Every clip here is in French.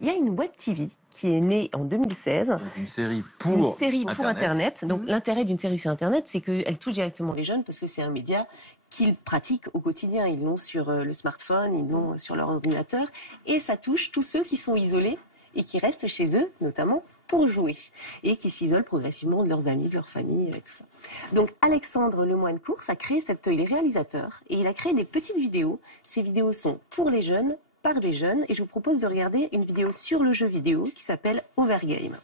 il y a une web TV qui est née en 2016. Donc une série pour Internet. Donc l'intérêt d'une série sur Internet, c'est qu'elle touche directement les jeunes parce que c'est un média qu'ils pratiquent au quotidien. Ils l'ont sur le smartphone, ils l'ont sur leur ordinateur. Et ça touche tous ceux qui sont isolés et qui restent chez eux, notamment pour jouer, et qui s'isolent progressivement de leurs amis, de leur famille et tout ça. Donc Alexandre Lemoine-Cours a créé il est réalisateur, et il a créé des petites vidéos. Ces vidéos sont pour les jeunes, par des jeunes, et je vous propose de regarder une vidéo sur le jeu vidéo qui s'appelle Overgame.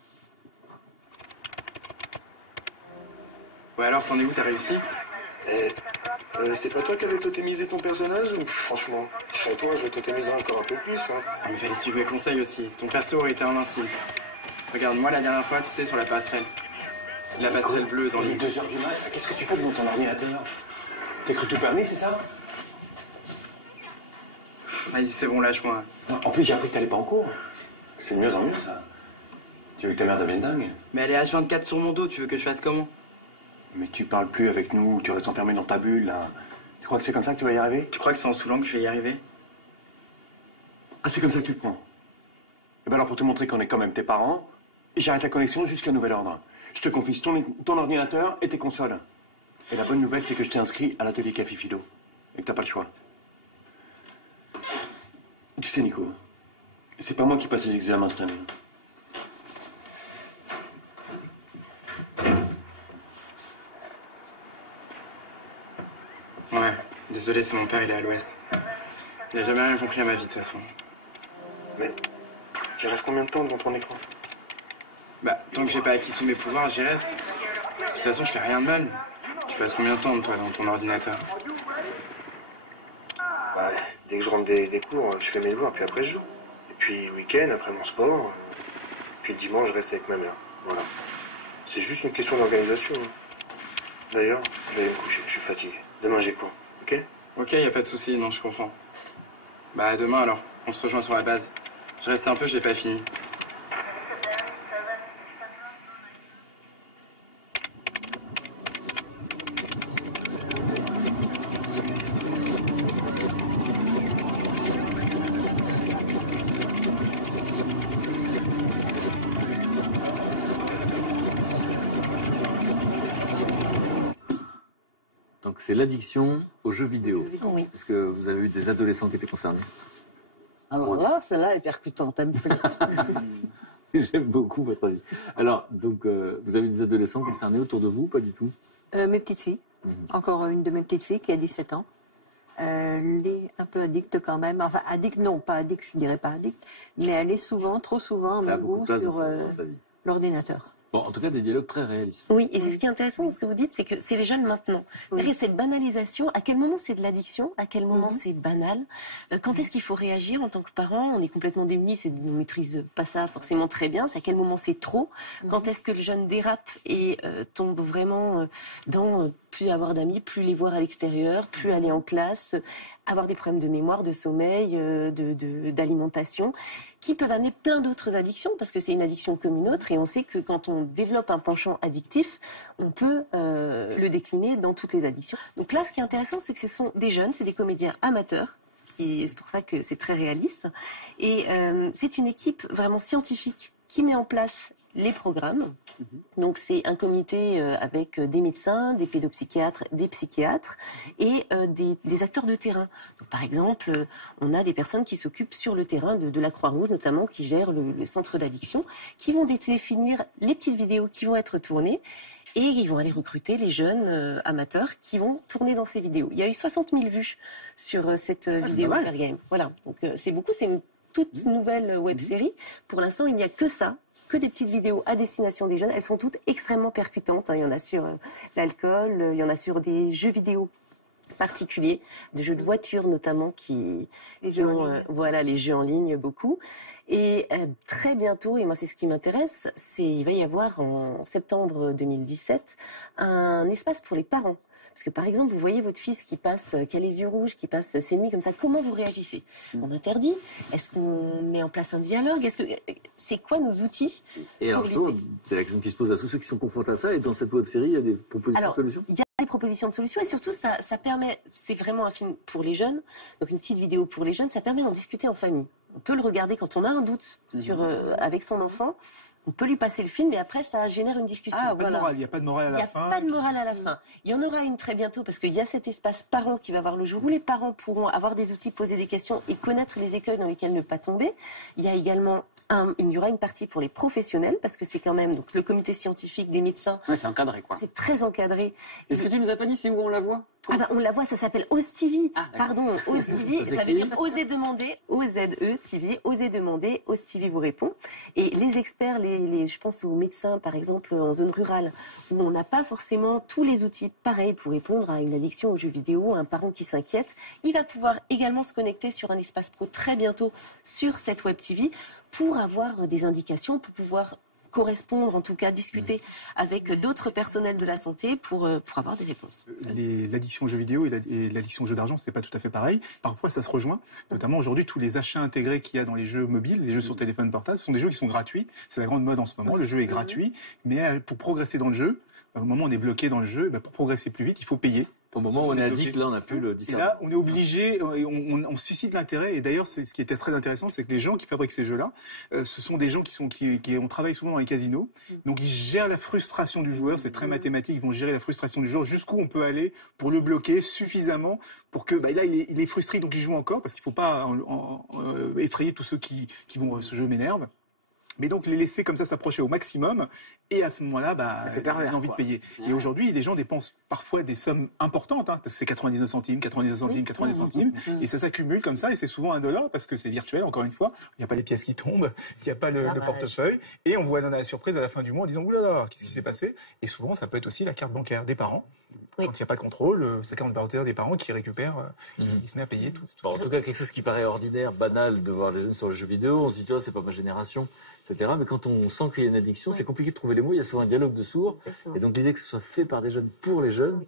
Ouais alors, t'en es où, t'as réussi? C'est pas toi qui avais totémisé ton personnage ou franchement, je serais toi, je le totémiserais encore un peu plus. Hein. Ah mais fallait suivre mes conseils aussi, ton perso aurait été invincible. Regarde, moi la dernière fois, tu sais, sur la passerelle. La passerelle bleue dans les les... 2h du mat, qu'est-ce que tu fais devant ton ordinateur? T'as cru tout permis, c'est ça? Vas-y, c'est bon, lâche-moi. En plus, j'ai appris que t'allais pas en cours. C'est de mieux en mieux, ça. Tu veux que ta mère devienne dingue? Mais elle est H24 sur mon dos, tu veux que je fasse comment? Mais tu parles plus avec nous, tu restes enfermé dans ta bulle, là. Tu crois que c'est comme ça que tu vas y arriver? Tu crois que c'est en saoulant que je vais y arriver? Ah, c'est comme ça que tu le prends? Eh ben alors, pour te montrer qu'on est quand même tes parents, j'arrête la connexion jusqu'à nouvel ordre. Je te confie ton ordinateur et tes consoles. Et la bonne nouvelle, c'est que je t'ai inscrit à l'atelier Café Philo. Et que t'as pas le choix. Tu sais, Nico, c'est pas moi qui passe les examens cette année. Ouais, désolé, c'est mon père, il est à l'ouest. Il a jamais rien compris à ma vie, de toute façon. Mais tu restes combien de temps devant ton écran? Bah, tant que j'ai pas acquis tous mes pouvoirs, j'y reste. De toute façon, je fais rien de mal. Tu passes combien de temps, toi, dans ton ordinateur? Bah, dès que je rentre des cours, je fais mes devoirs, puis après je joue. Et puis le week-end, après mon sport, puis le dimanche, je reste avec ma mère. Voilà. C'est juste une question d'organisation. Hein. D'ailleurs, je vais aller me coucher, je suis fatigué. Demain, j'ai cours, ok? Ok, y a pas de souci, non, je comprends. Bah, à demain, alors. On se rejoint sur la base. Je reste un peu, j'ai pas fini. Donc c'est l'addiction aux jeux vidéo. Oui. Est-ce que vous avez eu des adolescents qui étaient concernés? Alors là, celle-là est percutante. Elle me plaît. J'aime beaucoup votre avis. Alors, donc, vous avez des adolescents concernés autour de vous ou pas du tout? Mes petites filles. Encore une de mes petites filles qui a 17 ans. Elle est un peu addicte quand même. Enfin, addicte, non, pas addicte, je dirais pas addicte. Mais elle est souvent, trop souvent, Ça a à beaucoup mon de place goût dans sur sa vie. l'ordinateur. Bon, en tout cas, des dialogues très réalistes. Oui, et c'est ce qui est intéressant dans ce que vous dites, c'est que c'est les jeunes maintenant. Oui. Derrière cette banalisation, à quel moment c'est de l'addiction, à quel moment c'est banal, quand est-ce qu'il faut réagir en tant que parent? On est complètement démunis, on ne maîtrise pas ça forcément très bien, c'est à quel moment c'est trop, quand est-ce que le jeune dérape et tombe vraiment dans plus avoir d'amis, plus les voir à l'extérieur, plus aller en classe, avoir des problèmes de mémoire, de sommeil, d'alimentation, qui peuvent amener plein d'autres addictions, parce que c'est une addiction comme une autre, et on sait que quand on développe un penchant addictif, on peut le décliner dans toutes les addictions. Donc là, ce qui est intéressant, c'est que ce sont des jeunes, c'est des comédiens amateurs, c'est pour ça que c'est très réaliste, et c'est une équipe vraiment scientifique qui met en place les programmes. Donc c'est un comité avec des médecins, des pédopsychiatres, des psychiatres et des acteurs de terrain. Donc, par exemple, on a des personnes qui s'occupent sur le terrain de la Croix-Rouge notamment, qui gèrent le centre d'addiction, qui vont définir les petites vidéos qui vont être tournées et ils vont aller recruter les jeunes amateurs qui vont tourner dans ces vidéos. Il y a eu 60 000 vues sur cette vidéo Overgame. Voilà, donc c'est beaucoup, c'est une toute nouvelle web-série. Pour l'instant, il n'y a que ça, que des petites vidéos à destination des jeunes. Elles sont toutes extrêmement percutantes. Il y en a sur l'alcool, il y en a sur des jeux vidéo particuliers, des jeux de voiture notamment, voilà, les jeux en ligne beaucoup. Et très bientôt, et moi c'est ce qui m'intéresse, il va y avoir en septembre 2017 un espace pour les parents. Parce que par exemple, vous voyez votre fils qui a les yeux rouges, qui passe ses nuits comme ça, comment vous réagissez? Est-ce qu'on interdit? Est-ce qu'on met en place un dialogue? C'est quoi nos outils? Et alors justement, c'est la question qui se pose à tous ceux qui sont confrontés à ça, et dans cette web-série, il y a des propositions de solutions? Il y a des propositions de solutions, et surtout ça permet, c'est vraiment un film pour les jeunes, donc une petite vidéo pour les jeunes, ça permet d'en discuter en famille. on peut le regarder quand on a un doute avec son enfant. On peut lui passer le film et après, ça génère une discussion. Ah, Il n'y a pas de morale à la fin. Il n'y a pas de morale à la fin. Il y en aura une très bientôt parce qu'il y a cet espace parents qui va voir le jour où les parents pourront avoir des outils, poser des questions et connaître les écueils dans lesquels ne pas tomber. Il y a également il y aura une partie pour les professionnels parce que c'est quand même donc, le comité scientifique des médecins. Ouais, c'est encadré, quoi. C'est très encadré. Est-ce que tu nous as pas dit c'est où on la voit? On la voit, ça s'appelle Ose TV. Ah, pardon, Ose TV. Ça veut dire oser demander, O-Z-E TV, oser demander, Ose TV vous répond. Et les experts, je pense aux médecins, par exemple, en zone rurale, où on n'a pas forcément tous les outils pareils pour répondre à une addiction aux jeux vidéo, un parent qui s'inquiète, il va pouvoir également se connecter sur un espace pro très bientôt sur cette Web TV pour avoir des indications, pour pouvoir correspondre, en tout cas discuter avec d'autres personnels de la santé pour avoir des réponses. L'addiction aux jeux vidéo et l'addiction aux jeux d'argent, c'est pas tout à fait pareil. Parfois, ça se rejoint. Notamment aujourd'hui, tous les achats intégrés qu'il y a dans les jeux mobiles, les jeux sur téléphone portable, ce sont des jeux qui sont gratuits. C'est la grande mode en ce moment. Le jeu est gratuit, mais pour progresser dans le jeu, au moment où on est bloqué dans le jeu, pour progresser plus vite, il faut payer. Au moment où on est addict, là, on n'a plus le discernement. Et là, on est obligé, on suscite l'intérêt. Et d'ailleurs, ce qui était très intéressant, c'est que les gens qui fabriquent ces jeux-là, ce sont des gens on travaille souvent dans les casinos. Donc, ils gèrent la frustration du joueur. C'est très mathématique. Ils vont gérer la frustration du joueur jusqu'où on peut aller pour le bloquer suffisamment pour que, là, il est frustré, donc il joue encore parce qu'il ne faut pas effrayer tous ceux qui vont, ce jeu m'énerve. Mais donc les laisser comme ça s'approcher au maximum, et à ce moment-là, il a envie de payer. Et aujourd'hui, les gens dépensent parfois des sommes importantes, c'est 99 centimes, 99 centimes, 99 centimes, et ça s'accumule comme ça, et c'est souvent $1 parce que c'est virtuel, encore une fois, il n'y a pas les pièces qui tombent, il n'y a pas le portefeuille, et on voit dans la surprise à la fin du mois en disant, oulala, qu'est-ce qui s'est passé? Et souvent, ça peut être aussi la carte bancaire des parents. Quand il n'y a pas de contrôle, c'est la carte bancaire des parents qui récupère, qui se met à payer tout. Bon, en tout cas, quelque chose qui paraît ordinaire, banal, de voir les jeunes sur les jeux vidéo, on se dit, c'est pas ma génération, etc. Mais quand on sent qu'il y a une addiction, c'est compliqué de trouver les mots, il y a souvent un dialogue de sourds. Exactement. Et donc l'idée que ce soit fait par des jeunes pour les jeunes,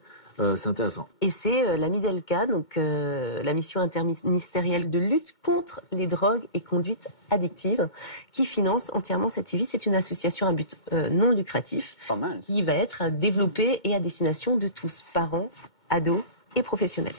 c'est intéressant. Et c'est la MIDELCA, donc la mission interministérielle de lutte contre les drogues et conduites addictives, qui finance entièrement cette TV. C'est une association à but non lucratif qui va être développée et à destination de tous, parents, ados et professionnels.